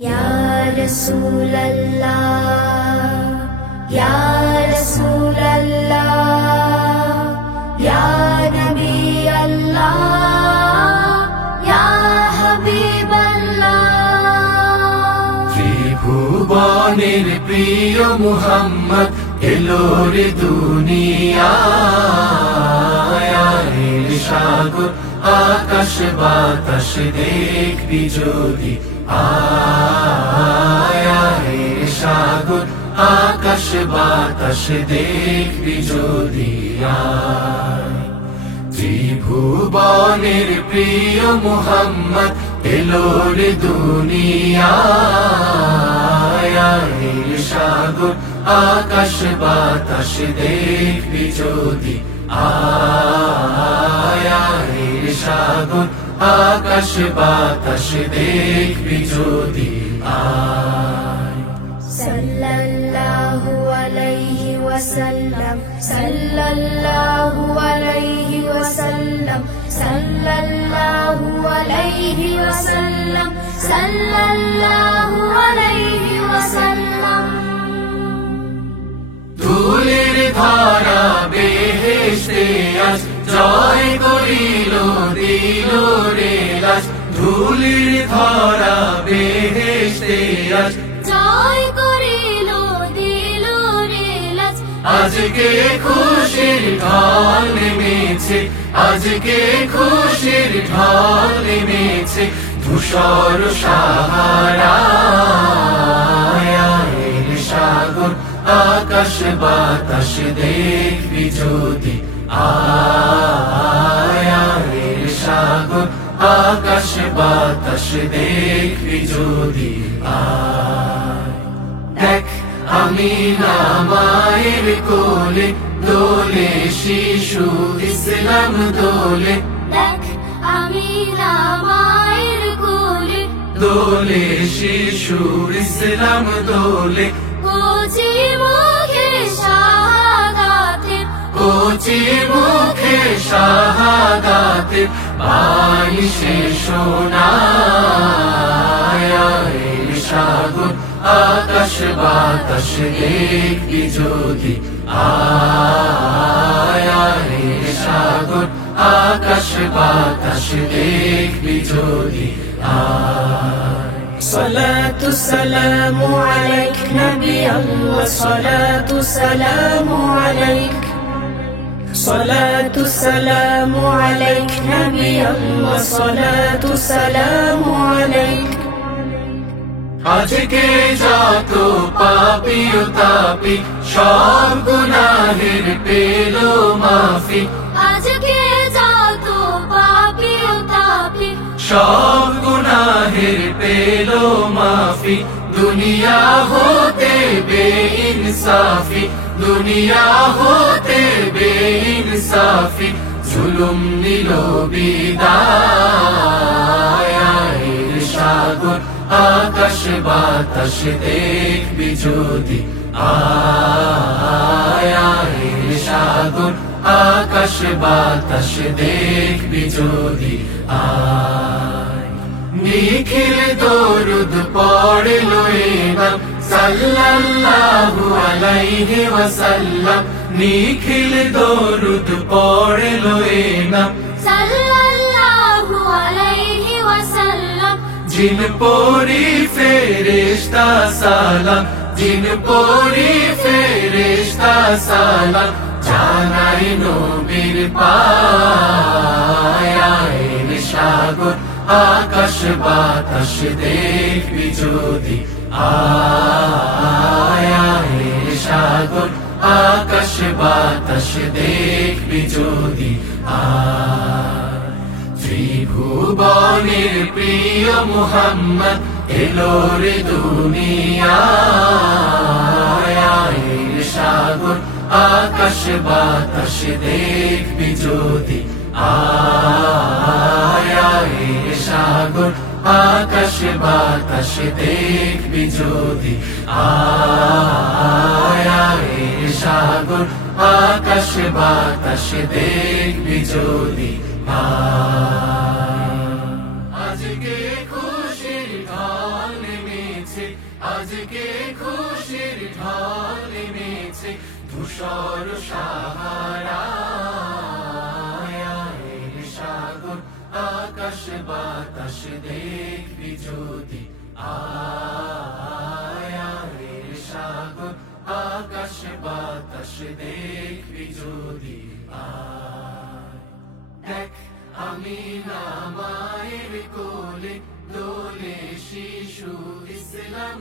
या रसूल अल्लाह या रसूल अल्लाह या नबी अल्लाह या हबीब अल्लाह। ত্রিভুবনের প্রিয় মুহাম্মদ এলো রে দুনিয়ায়, সাগর আকাশ বাতাস দেখবি যদি আয়, সাগর আকাশ বাতাস দেখবি যদি আয়। ত্রিভুবনের প্রিয় মুহাম্মদ এলো রে দুনিয়ায়, সাগর আকাশ বাতাস দেখবি যদি আয়, সাগর আকাশ বাতাস দেখবি যদি আয়। सल्लल्लाहु अलैहि वसल्लम सल्लल्लाहु अलैहि वसल्लम सल्लल्लाहु अलैहि वसल्लम सल्लल्लाहु अलैहि वसल्लम। ধুলির ধারা বেহেশতে আজ জয় করিল দিল রে লাজ, ধুলির ধারা বেহেশতে আজ জয় করিল দিল রে লাজ। আজকে খুশির ঢল নেমেছে, আজকে খুশির ঢল নেমেছে ধূসর সাহারায়, সাগর আকাশ বাতাস দেখবি যদি আয়, সাগর আকাশ বাতাস দেখবি যদি আয়। দেখ আমিনা মায়ের কোলে দোলে শিশু ইসলাম দোলে, দেখ আমিনা মায়ের কোলে দোলে শিশু ইসলাম দোলে, কচি মুখে শাহাদাতের কচি মুখে শাহাদাতের বাণী সে শোনায়, সাগর আকাশ বাতাস দেখবি যদি আয়, সাগর আকাশ বাতাস দেখবি যদি আয়। صلاة السلام عليك نبي الله، صلاة السلام عليك، صلاة السلام عليك نبي الله، صلاة السلام عليك। আজকে যত পাপী ও তাপী সব গুনাহের পেল মাফি, আজকে যত পাপী ও তাপী সব গুনাহের পেল মাফি। দুনিয়া হতে বেইনসাফি, দুনিয়া হতে বেইনসাফি জুলুম নিল বিদায়, সাগর আকাশ বাতাস দেখবি যদি আয়, সাগর আকাশ বাতাস দেখবি যদি আয়। নিখিল দরুদ পড়ল ইমাম সাল্লাল্লাহু আলাইহি ওয়াসাল্লাম, নিখিল দরুদ পড়ল ইমাম সাল্লাল্লাহু আলাইহি ওয়াসাল্লাম। জিন পরি ফেরেশতা সালাম, জিন পরি ফেরেশতা সালাম জানাই নবীর পায়, সাগর আকাশ বাতাস দেখবি যদি আয়, সাগর আকাশ বাতাস দেখবি যদি আয়। ত্রিভুবনের প্রিয় মুহাম্মদ এলো রে দুনিয়ায়, সাগর আকাশ বাতাস দেখবি যদি আয়, সাগর আকাশ বাতাস দেখবি যদি আয়, সাগর আকাশ বাতাস দেখবি যদি আয়। আজকে খুশির ঢল নেমে আজকে খুশির ঢল নেমেছে ধূসর সাহারায় সাগর আকাশ বাতাস দেখবি যদি আয় সাগর আকাশ বাতাস দেখবি যদি দেখ আমি না মায়ের কোলে দোলে শিশু ইসলাম